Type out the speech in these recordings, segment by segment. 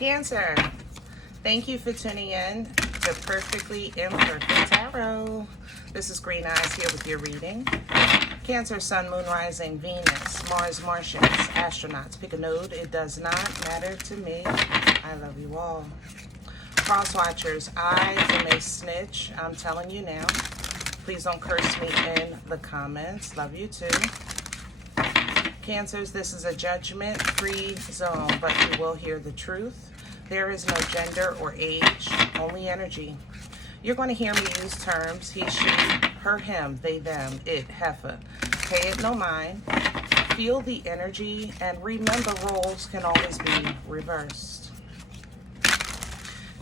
Cancer, thank you for tuning in to Perfectly Imperfect Tarot. This is Green Eyes here with your reading. Cancer, Sun, Moon, Rising, Venus, Mars, Martians, astronauts. Pick a node. It does not matter to me. I love you all. Cross watchers, I am a snitch. I'm telling you now. Please don't curse me in the comments. Love you too. Cancers, this is a judgment-free zone, but you will hear the truth. There is no gender or age, only energy. You're going to hear me use terms, he, she, her, him, they, them, it, heifer. Pay it no mind. Feel the energy, and remember roles can always be reversed.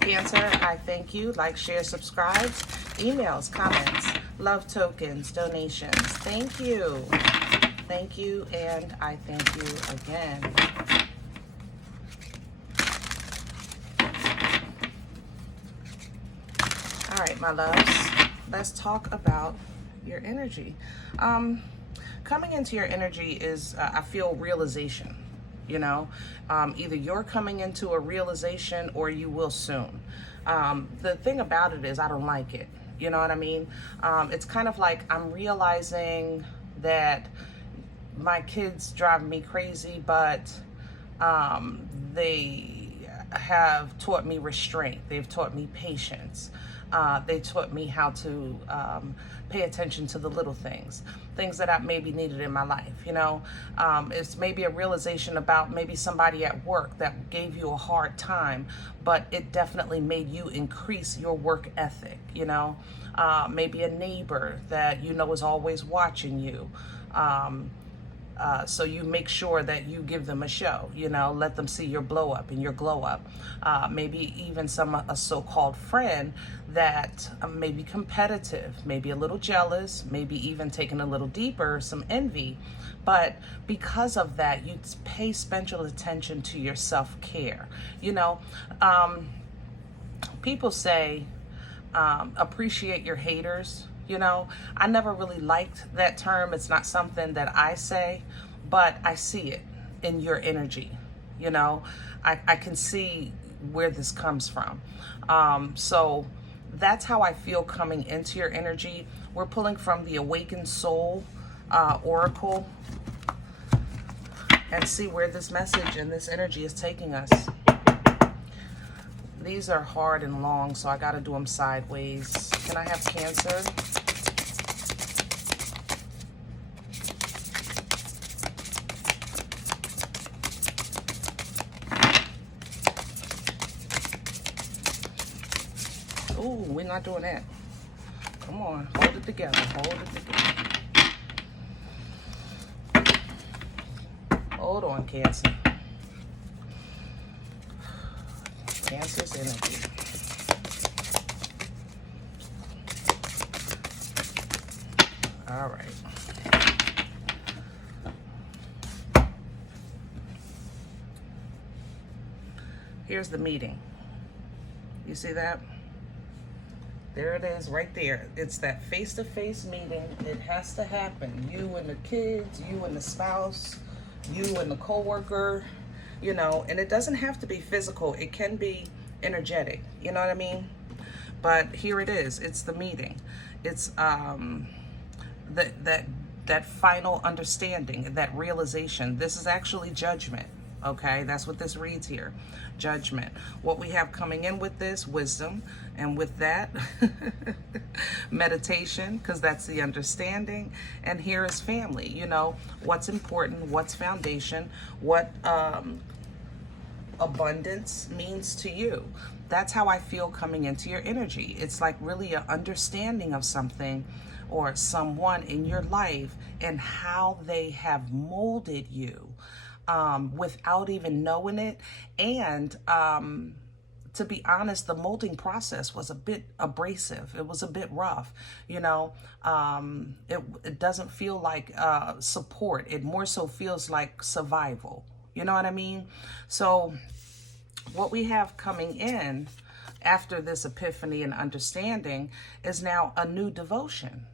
Cancer, I thank you. Like, share, subscribe. Emails, comments, love tokens, donations. Thank you. Thank you, and I thank you again. All right, my loves, let's talk about your energy. Coming into your energy is, I feel, realization. You know, either you're coming into a realization or you will soon. The thing about it is I don't like it. You know what I mean? It's kind of like I'm realizing that my kids drive me crazy, but they have taught me restraint. They've taught me patience. They taught me how to pay attention to the little things that I maybe needed in my life. You know, it's maybe a realization about maybe somebody at work that gave you a hard time, but it definitely made you increase your work ethic. You know, maybe a neighbor that you know is always watching you. So you make sure that you give them a show, you know, let them see your blow up and your glow up. Maybe even a so-called friend that may be competitive, maybe a little jealous, maybe even taking a little deeper, some envy. But because of that, you pay special attention to your self-care. You know, people say, appreciate your haters. You know, I never really liked that term. It's not something that I say, but I see it in your energy. You know, I can see where this comes from. So that's how I feel coming into your energy. We're pulling from the Awakened Soul Oracle and see where this message and this energy is taking us. These are hard and long, so I got to do them sideways. Can I have Cancer? Ooh, we're not doing that. Come on, hold it together, hold it together. Hold on, Cancer. Cancer's energy. All right. Here's the meeting. You see that? There it is right there. It's that face-to-face meeting. It has to happen. You and the kids, you and the spouse, you and the coworker, you know, and it doesn't have to be physical. It can be energetic. You know what I mean? But here it is. It's the meeting. It's that final understanding, that realization. This is actually judgment. Okay, that's what this reads here. Judgment. What we have coming in with this, wisdom, and with that, meditation, because that's the understanding. And here is family. You know, what's important, what's foundation, what abundance means to you. That's how I feel coming into your energy. It's like really an understanding of something or someone in your life and how they have molded you. Without even knowing it. And to be honest, the molding process was a bit abrasive. It was a bit rough, you know. It doesn't feel like support. It more so feels like survival. You know what I mean? So what we have coming in after this epiphany and understanding is now a new devotion.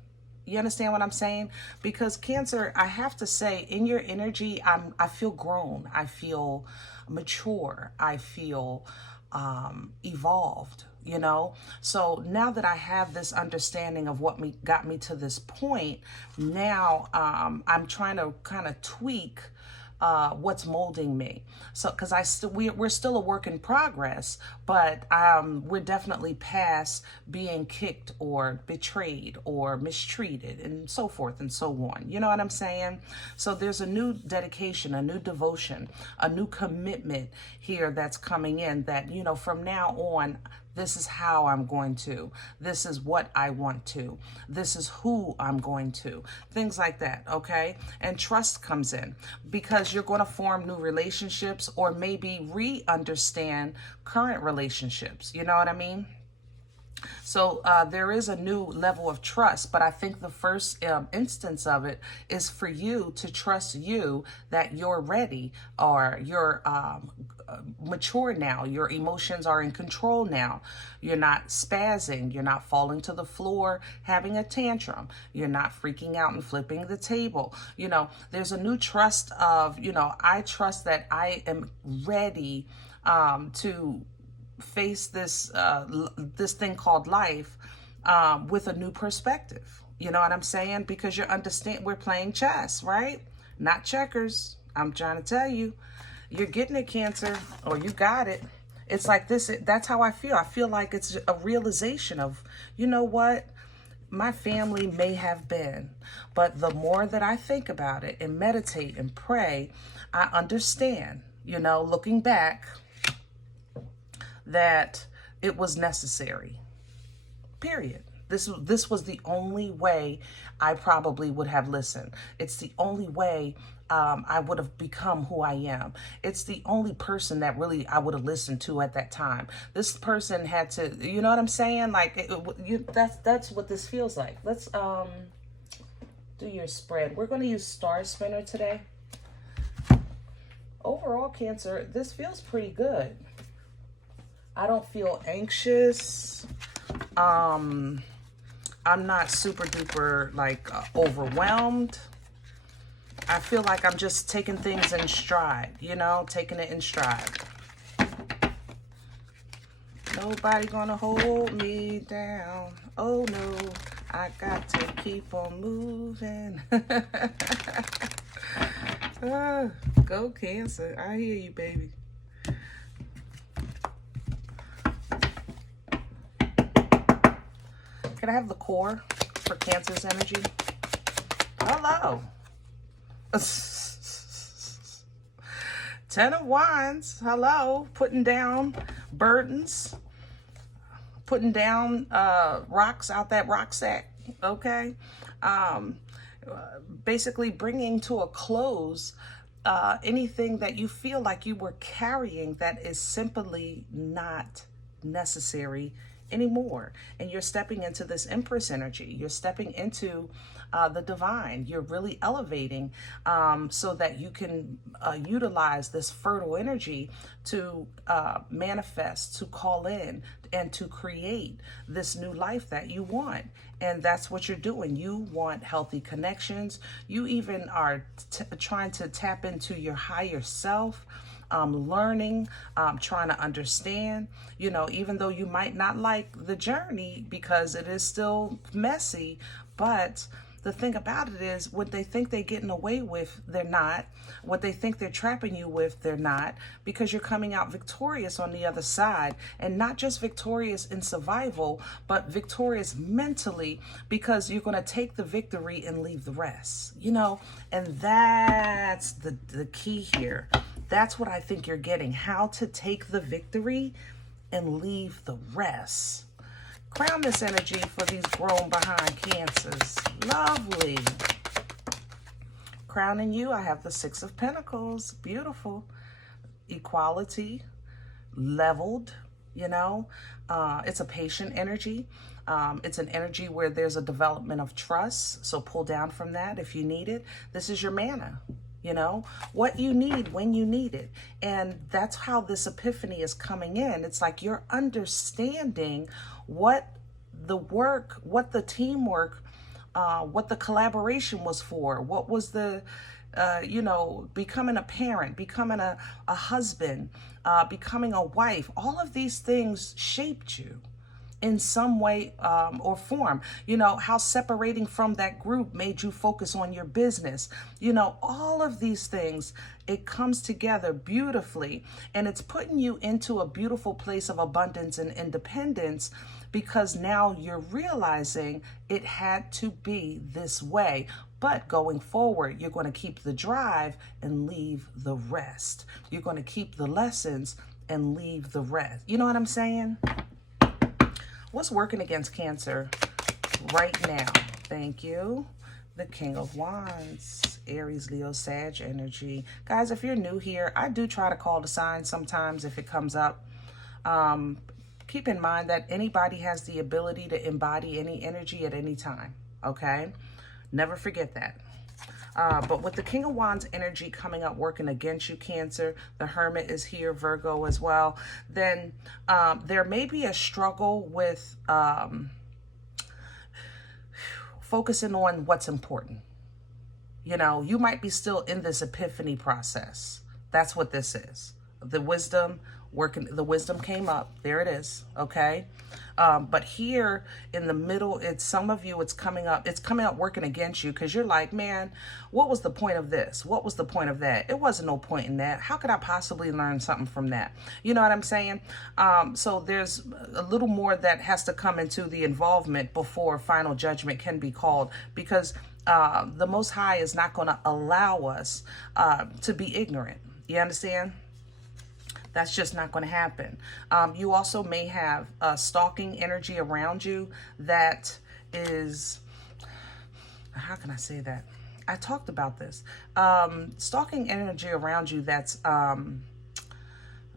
You understand what I'm saying? Because Cancer, I have to say, in your energy, I feel grown. I feel mature. I feel evolved, you know? So now that I have this understanding of what got me to this point, now I'm trying to kind of tweak what's molding me. So, because we're still a work in progress, but we're definitely past being kicked or betrayed or mistreated and so forth and so on. You know what I'm saying? So there's a new dedication, a new devotion, a new commitment here that's coming in that, you know, from now on, this is how I'm going to. This is what I want to. This is who I'm going to. Things like that, okay? And trust comes in because you're going to form new relationships or maybe re-understand current relationships. You know what I mean? So there is a new level of trust, but I think the first instance of it is for you to trust you that you're ready or you're mature now. Your emotions are in control now. You're not spazzing. You're not falling to the floor, having a tantrum. You're not freaking out and flipping the table. You know, there's a new trust of, you know, I trust that I am ready to face this this thing called life with a new perspective. You know what I'm saying? Because we're playing chess, right? Not checkers. I'm trying to tell you, you're getting it, Cancer, or you got it. It's like this. That's how I feel. I feel like it's a realization of, you know what? My family may have been, but the more that I think about it and meditate and pray, I understand, you know, looking back, that it was necessary, period. This was the only way I probably would have listened. It's the only way I would have become who I am. It's the only person that really I would have listened to at that time. This person had to, you know what I'm saying? Like, that's what this feels like. Let's do your spread. We're going to use Star Spinner today. Overall, Cancer, this feels pretty good. I don't feel anxious. I'm not super duper like overwhelmed. I feel like I'm just taking things in stride, you know, taking it in stride. Nobody gonna hold me down. Oh no, I got to keep on moving. Go Cancer. I hear you, baby. Can I have the core for Cancer's energy? Hello. 10 of Wands. Hello. Putting down burdens. Putting down rocks out that rucksack. Okay. Basically bringing to a close anything that you feel like you were carrying that is simply not necessary anymore. And you're stepping into this Empress energy. You're stepping into the divine. You're really elevating so that you can utilize this fertile energy to manifest, to call in, and to create this new life that you want. And that's what you're doing. You want healthy connections. You even are trying to tap into your higher self. Learning, trying to understand, you know, even though you might not like the journey because it is still messy, but the thing about it is what they think they're getting away with, they're not. What they think they're trapping you with, they're not, because you're coming out victorious on the other side, and not just victorious in survival, but victorious mentally, because you're going to take the victory and leave the rest, you know, and that's the key here. That's what I think you're getting, how to take the victory and leave the rest. Crown this energy for these grown behind Cancers. Lovely. Crowning you, I have the Six of Pentacles. Beautiful. Equality. Leveled, you know. It's a patient energy. It's an energy where there's a development of trust. So pull down from that if you need it. This is your mana. You know, what you need when you need it. And that's how this epiphany is coming in. It's like you're understanding what the teamwork what the collaboration was for, what was the, you know, becoming a parent, becoming a husband, becoming a wife. All of these things shaped you in some way or form. You know, how separating from that group made you focus on your business. You know, all of these things, it comes together beautifully, and it's putting you into a beautiful place of abundance and independence, because now you're realizing it had to be this way. But going forward, you're going to keep the drive and leave the rest. You're going to keep the lessons and leave the rest. You know what I'm saying? What's working against Cancer right now? Thank you. The King of Wands, Aries, Leo, Sag energy. Guys, if you're new here, I do try to call the sign sometimes if it comes up. Keep in mind that anybody has the ability to embody any energy at any time, okay? Never forget that. But with the King of Wands energy coming up, working against you, Cancer, the Hermit is here, Virgo as well, then there may be a struggle with focusing on what's important. You know, you might be still in this epiphany process. That's what this is. The wisdom came up. There it is, okay? But here in the middle, it's some of you, it's coming up working against you, because you're like, man, what was the point of this? What was the point of that? It wasn't no point in that. How could I possibly learn something from that? You know what I'm saying? So there's a little more that has to come into the involvement before final judgment can be called, because the Most High is not going to allow us to be ignorant. You understand? That's just not going to happen. You also may have stalking energy around you that is, how can I say that? I talked about this. Stalking energy around you that's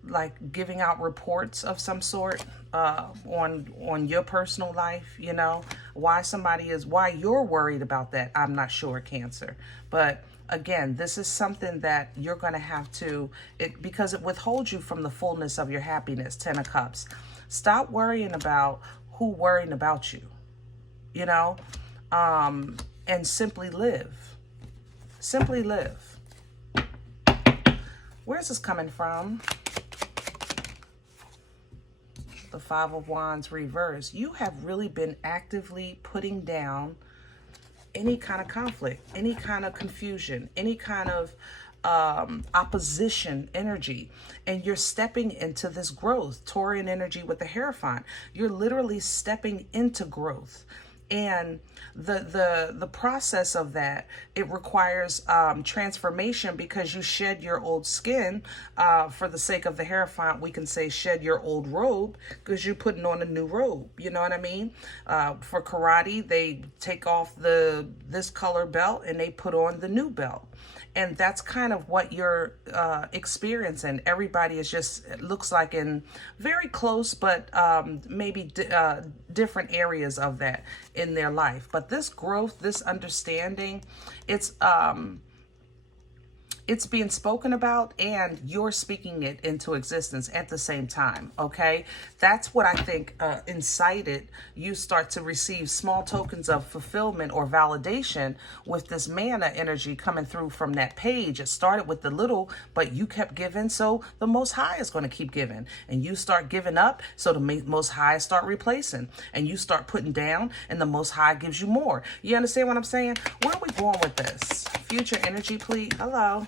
like giving out reports of some sort on your personal life, you know. Why you're worried about that, I'm not sure, Cancer. But again, this is something that you're going to have to, because it withholds you from the fullness of your happiness. 10 of Cups. Stop worrying about who worrying about you, you know, and simply live. Simply live. Where's this coming from? The Five of Wands reverse. You have really been actively putting down any kind of conflict, any kind of confusion, any kind of opposition energy, and you're stepping into this growth. Taurian energy with the Hierophant. You're literally stepping into growth, and the process of that, it requires transformation, because you shed your old skin. For the sake of the Hierophant, we can say shed your old robe, because you're putting on a new robe. You know what I mean? For karate, they take off this color belt and they put on the new belt. And that's kind of what you're experiencing. Everybody is just, it looks like in very close, but maybe different areas of that in their life. But this growth, this understanding, it's being spoken about, and you're speaking it into existence at the same time, okay? That's what I think incited you start to receive small tokens of fulfillment or validation with this mana energy coming through from that page. It started with the little, but you kept giving, so the Most High is going to keep giving. And you start giving up, so the Most High start replacing. And you start putting down, and the Most High gives you more. You understand what I'm saying? Where are we going with this? Future energy, please. Hello.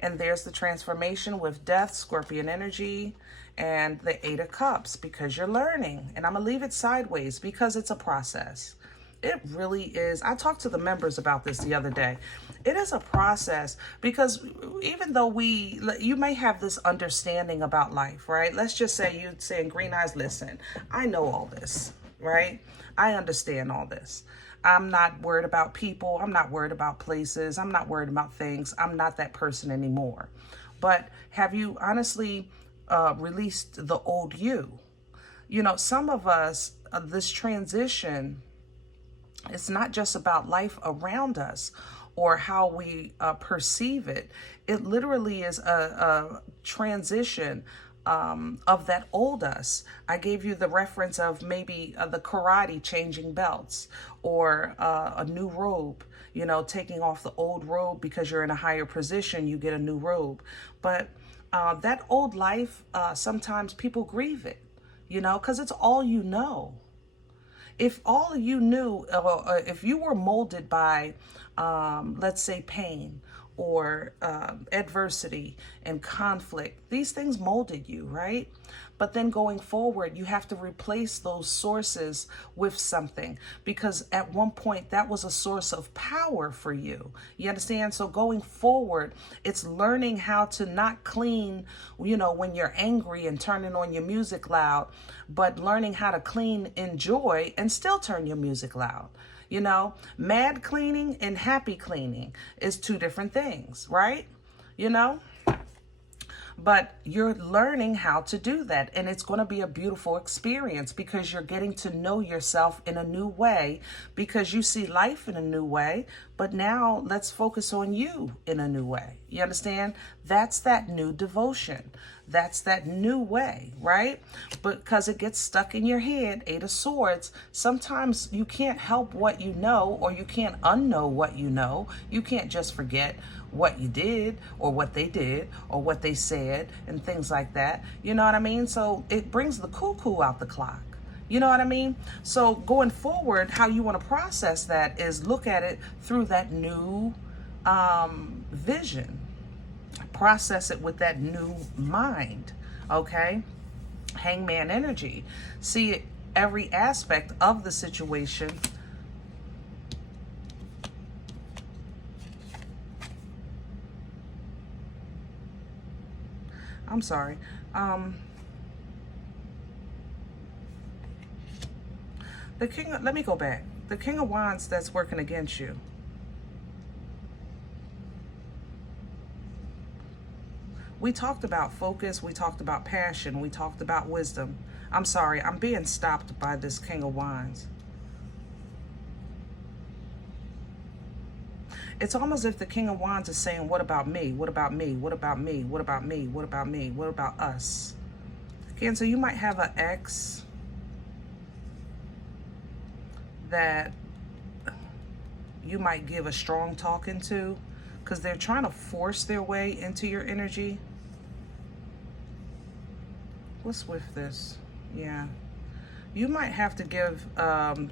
And there's the transformation with Death, Scorpion energy, and the Eight of Cups, because you're learning. And I'm going to leave it sideways because it's a process. It really is. I talked to the members about this the other day. It is a process, because even though you may have this understanding about life, right? Let's just say you're saying, Green Eyes, listen, I know all this, right? I understand all this. I'm not worried about people. I'm not worried about places. I'm not worried about things. I'm not that person anymore. But have you honestly released the old you? You know, some of us, this transition, it's not just about life around us or how we perceive it. It literally is a transition of that old us. I gave you the reference of maybe the karate changing belts, or a new robe, you know, taking off the old robe because you're in a higher position, you get a new robe. But that old life, sometimes people grieve it, you know, because it's all you know. If all you knew, if you were molded by, let's say, pain or adversity and conflict, these things molded you, right? But then going forward, you have to replace those sources with something, because at one point that was a source of power for you. You understand? So going forward, it's learning how to not clean, you know, when you're angry and turning on your music loud, but learning how to clean in joy and still turn your music loud. You know, mad cleaning and happy cleaning is two different things, right? You know? But you're learning how to do that. And it's going to be a beautiful experience, because you're getting to know yourself in a new way, because you see life in a new way. But now let's focus on you in a new way. You understand? That's that new devotion. That's that new way, right? Because it gets stuck in your head, 8 of Swords. Sometimes you can't help what you know, or you can't unknow what you know. You can't just forget what you did or what they did or what they said and things like that. You know what I mean? So it brings the cuckoo out the clock. You know what I mean? So going forward, how you want to process that is look at it through that new vision. Process it with that new mind, okay? Hangman energy. See it, every aspect of the situation. I'm sorry. The King of, let me go back. The King of Wands that's working against you. We talked about focus, we talked about passion, we talked about wisdom. I'm sorry, I'm being stopped by this King of Wands. It's almost as if the King of Wands is saying, what about me? What about me? What about me? What about me? What about me? What about us? Cancer, you might have an ex that you might give a strong talking to, because they're trying to force their way into your energy. What's with this? Yeah. You might have to give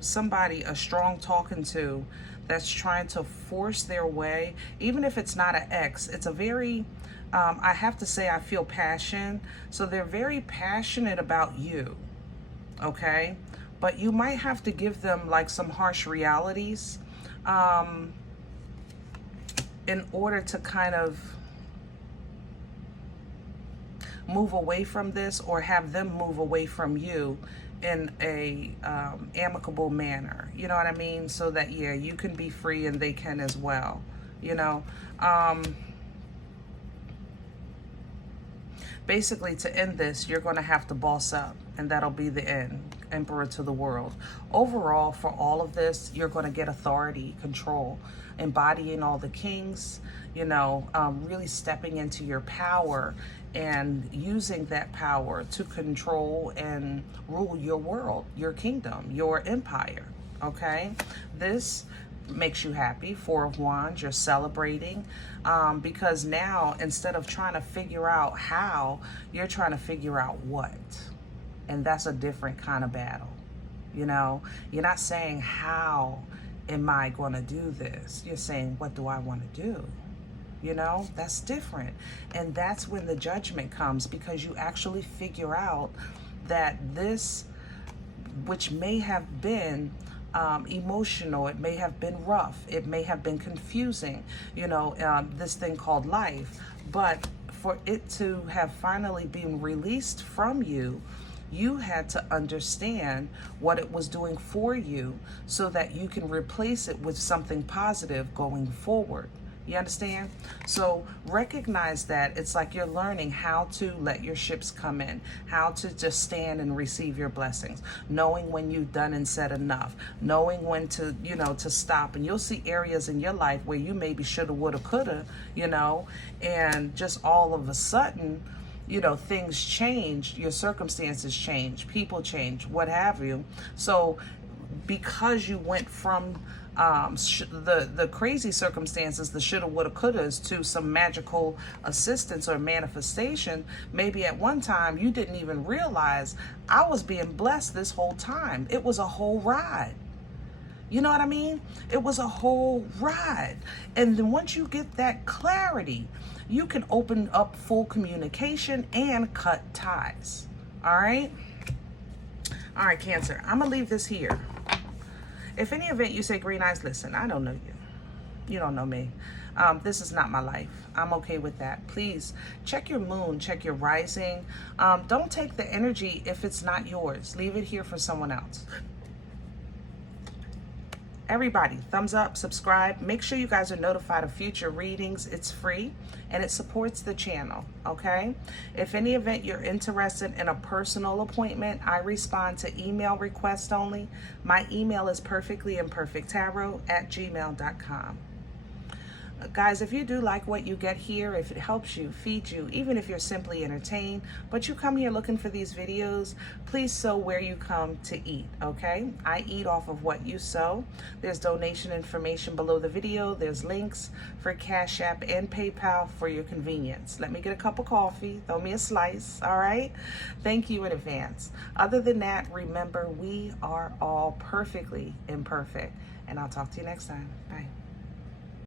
somebody a strong talking to that's trying to force their way, even if it's not an ex. It's a very, I have to say, I feel passion. So they're very passionate about you, okay? But you might have to give them like some harsh realities in order to kind of move away from this, or have them move away from you in a amicable manner, you know what I mean? So that, yeah, you can be free and they can as well, you know? Basically, to end this, you're going to have to boss up, and that'll be the end. Emperor to the world. Overall, for all of this, you're going to get authority, control, embodying all the kings, you know, really stepping into your power and using that power to control and rule your world, your kingdom, your empire, okay? This makes you happy. 4 of Wands, you're celebrating, because now, instead of trying to figure out how, you're trying to figure out what. And that's a different kind of battle, you know? You're not saying, how am I going to do this? You're saying, what do I want to do? You know, that's different. And that's when the judgment comes, because you actually figure out that this, which may have been emotional, it may have been rough, it may have been confusing, you know, this thing called life. But for it to have finally been released from you, you had to understand what it was doing for you, so that you can replace it with something positive going forward. You understand? So recognize that it's like you're learning how to let your ships come in, how to just stand and receive your blessings, knowing when you've done and said enough, knowing when to, you know, to stop. And you'll see areas in your life where you maybe shoulda, woulda, coulda, you know, and just all of a sudden, you know, things change, your circumstances change, people change, what have you. So because you went from the crazy circumstances, the shoulda, woulda, couldas, to some magical assistance or manifestation, maybe at one time you didn't even realize I was being blessed this whole time. It was a whole ride. You know what I mean? It was a whole ride. And then once you get that clarity, you can open up full communication and cut ties. All right? All right, Cancer, I'm going to leave this here. If any event you say, Green Eyes, listen, I don't know you. You don't know me. This is not my life. I'm okay with that. Please check your moon, check your rising. Don't take the energy if it's not yours. Leave it here for someone else. Everybody, thumbs up, subscribe. Make sure you guys are notified of future readings. It's free and it supports the channel, okay? If any event you're interested in a personal appointment, I respond to email requests only. My email is perfectlyimperfecttarot@gmail.com. Guys, if you do like what you get here, if it helps you, feeds you, even if you're simply entertained, but you come here looking for these videos, please sow where you come to eat, okay? I eat off of what you sow. There's donation information below the video. There's links for Cash App and PayPal for your convenience. Let me get a cup of coffee. Throw me a slice, all right? Thank you in advance. Other than that, remember, we are all perfectly imperfect. And I'll talk to you next time. Bye.